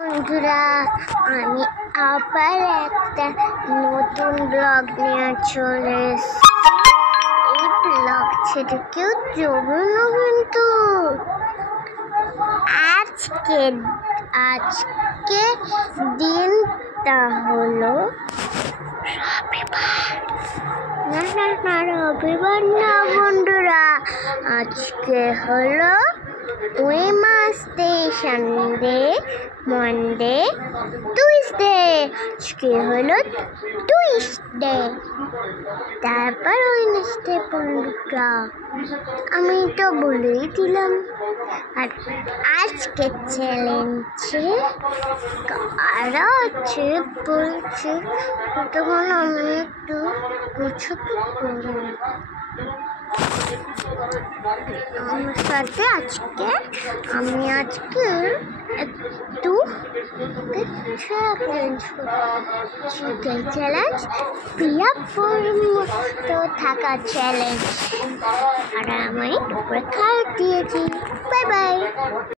বন্ধুরা, আমি আবার একটা নতুন ব্লগ নিয়ে চলে এসেছি। এই ব্লগ ছেড়ে কেউ যাবে না কিন্তু। আজকে দিনটা হলো রবিবার না বন্ধুরা, আজকে হলো ওয়েডনেসডে, সানডে, মন্ডে, টুইসডে। আজকে হলো টুইসডে, তারপর ওয়েডনেসডে বন্ধুরা। আমি তো বলেই দিলাম। আর আজকে চ্যালেঞ্জে কারা আছে বলছে, তখন আমি একটু গুছাতে পারি। আমার সাথে আমি আজকে একটু চ্যালেঞ্জ প্রিয়া মতো থাকা চ্যালেঞ্জ। আর আমি দুপুরে খাওয়া দিয়েছি। Bye bye.